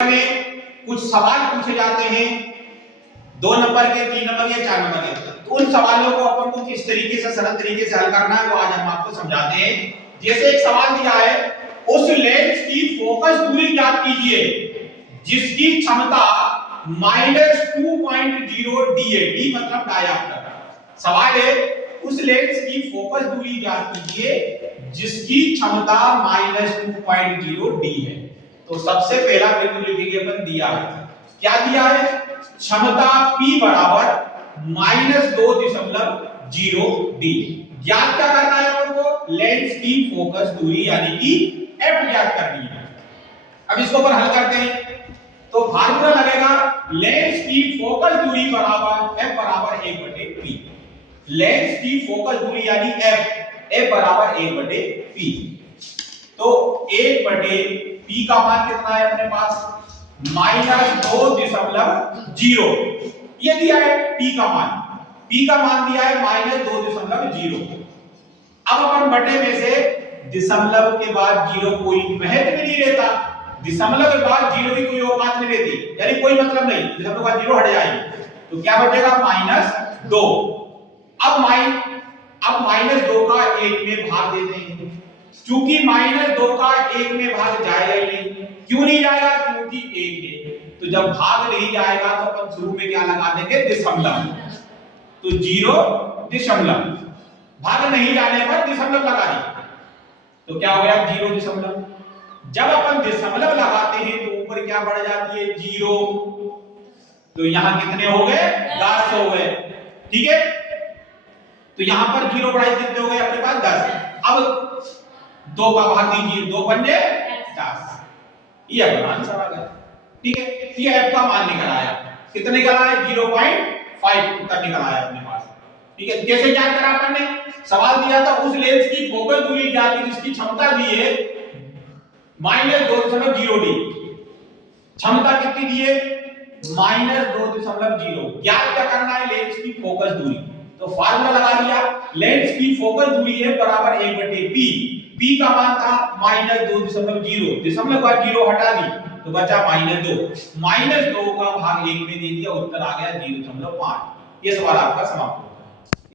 में कुछ सवाल पूछे जाते हैं 2 नंबर के, 3 नंबर के, 4 नंबर के, तो उन सवालों को अपन को किस तरीके से सरल तरीके से हल करना है वो आज हम आपको समझाते हैं। जैसे एक सवाल दिया है, उस लेंस की फोकस दूरी ज्ञात कीजिए जिसकी क्षमता -2.0 डी है। डी मतलब डायाप्टर। सवाल है उस लेंस की फोकस दूरी ज्ञात कीजिए जिसकी क्षमता -2.0 डी है। तो सबसे पहला बिंदु लिखेंगे अपन, दिया है क्या दिया है, क्षमता P बराबर -2.0 डी। ज्ञात क्या करना है अपन को, लेंस की फोकस दूरी यानी कि F ज्ञात करनी है। अब इसको अपन हल करते हैं तो फार्मूला लगेगा लेंस की फोकस दूरी बराबर F बराबर 1/P। लेंस की फोकस दूरी यानी F बराबर 1/P। तो 1/P का मान कितना है अपने पास, -2.0। ये दिया है P का मान दिया है -2.0। अब अपन बटे में से दशमलव के बाद 0 कोई महत्व नहीं रहता, दशमलव के बाद 0 की कोई औकात नहीं रहती, यानी कोई मतलब नहीं, दशमलव का 0 हट जाएगी तो क्या बचेगा, -2। अब -2 का 1 में भाग देते हैं, क्योंकि -2 का 1 में भाग जाएगा ही नहीं। क्यों नहीं जाएगा, क्योंकि 1 है, तो जब भाग नहीं जाएगा तो अपन शुरू में क्या लगा देंगे, दशमलव। तो 0 दशमलव, भाग नहीं जाने पर दशमलव लगा दिया तो क्या हो गया, 0 दशमलव। जब अपन दशमलव लगाते हैं तो ऊपर क्या बढ़ जाती है, 0। तो यहां कितने हो गए, 10 हो गए, ठीक है। तो यहां पर 0 बढ़ाई कितने हो गए अपने पास, 10। अब 2 का भाग दीजिए, 2 बन जाए 10, ये अपना आंसर आ गया, ठीक है। ये F का मान निकल आया, कितना निकल आया, 0.5 उत्तर निकल आया अपने पास, ठीक है। कैसे ज्ञात करा अपन ने, सवाल दिया था उस लेंस की फोकस दूरी ज्ञात की जिसकी क्षमता दी है -2.0 डी। क्षमता कितनी दी है, -2.0। ज्ञात क्या करना है, लेंस की फोकस दूरी। तो फार्मूला लगा दिया, लेंस की फोकस दूरी है बराबर 1/P। P का मान था -2.0, दशमलव का 0 हटा दी तो बचा -2। -2 का भाग 1 में दे दिया, उत्तर आ गया 0.5। ये सवाल आपका समाप्त।